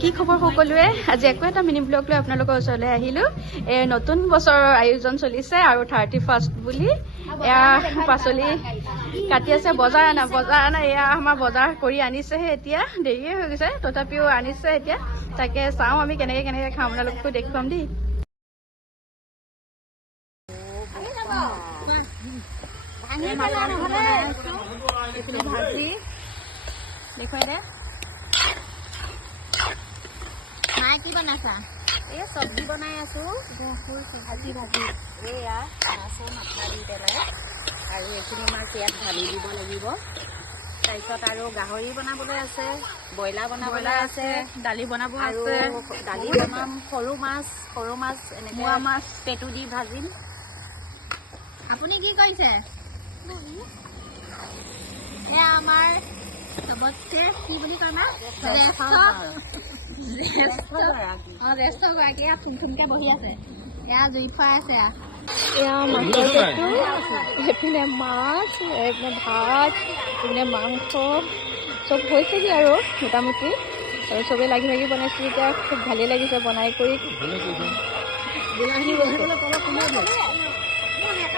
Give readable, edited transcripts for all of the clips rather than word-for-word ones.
কি খবৰ সকলোৱে আজি একো এটা মিনি ব্লগ লৈ আপোনালোকৰ ওচৰলৈ আহিলো নতুন বছৰৰ আয়োজন চলিছে আৰু 31st বুলি এয়া পাচলি কাটি আছে বজাৰ আনা এয়া আমাৰ বজাৰ কৰি আনিছেহে এতিয়া দেৰিয়ে হৈ গৈছে তথাপিও আনিছে এতিয়া তাকে চাওঁ আমি কেনেকে খাওঁ আপোনালোককো দেখুৱাম দেই ভাজি দেখুৱাই দে মায়ে কি বনাইছা এই চব্জি বনাই আছো ভাজি এয়া মাছৰ মাথা দি পেলাই আৰু এইখিনি মাছ ইয়াত ঢালি দিব লাগিব তাৰপিছত আৰু গাহৰি বনাবলৈ আছে ব্ৰইলাৰ বনাবলৈ আছে দালি বনাব আছে দালি বনাম সৰু মাছ এনেকৈ মাছ পেটু দি ভাজিম আপুনি কি কৰিছে এয়া আমাৰ চবতকে কি বুলি কয় মা জ্যেষ্ঠ গৰাকী থুমথুমকে বহি আছে এয়া জুই ফুৱাই আছে এয়া মাছৰ পেটু এইপিনে মাছ এইপিনে ভাত এইপিনে মাংস চব হৈছেগৈ আৰু মোটামুটি আৰু চবেই লাগি বনাইছোঁ এতিয়া খুব ভালেই লাগিছে বনাই কৰি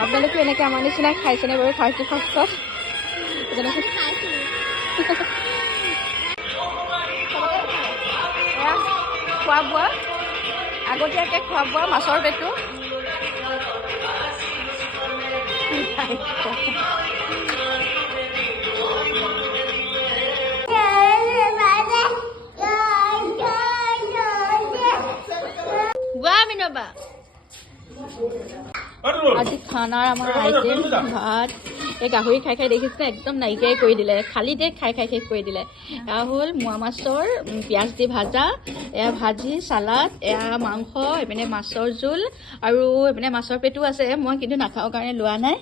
আপোনালোকে এনেকৈ আমাৰ নিচিনা খাইছেনে বাৰু ফাৰ্ষ্টত যেনেকৈ খোৱা বোৱা আগতীয়াকৈ খোৱা বোৱা মাছৰ পেটু আজি খানাৰ আমাৰ আইটেম ভাত এই গাহৰি খাই দেখিছে একদম নাইকিয়াই কৰি দিলে খালিতে খাই শেষ কৰি দিলে এয়া হ'ল মোৱা মাছৰ পিঁয়াজ দি ভাজা এয়া ভাজি চালাড এয়া মাংস এইপিনে মাছৰ জোল আৰু এইপিনে মাছৰ পেটু আছে মই কিন্তু নাখাওঁ কাৰণে লোৱা নাই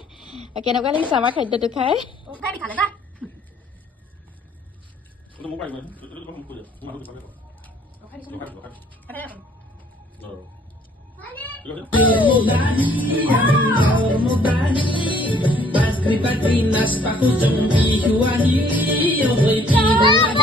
কেনেকুৱা লাগিছে আমাৰ খাদ্যটো খাই Pagkatinas pa ko dyan ihuwahi Yo'y ihuwahi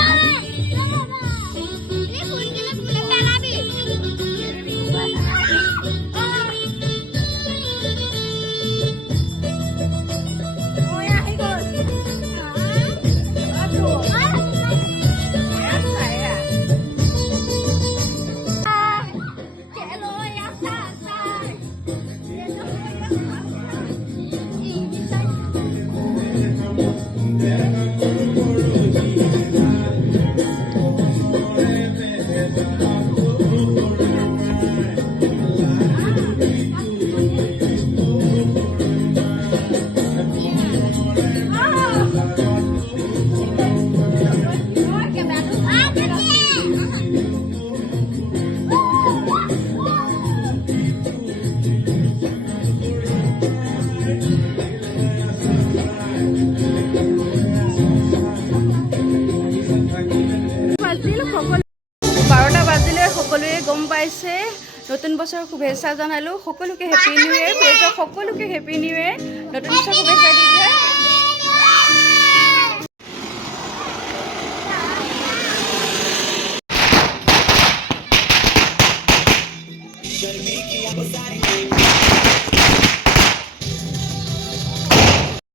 সকলোৱে গম পাইছে নতুন বছৰৰ শুভেচ্ছা জনালোঁ সকলোকে হেপী নিউ ইয়েৰ সকলোকে হেপী নিউ ইয়েৰ নতুন বছৰ শুভেচ্ছা দি দিয়া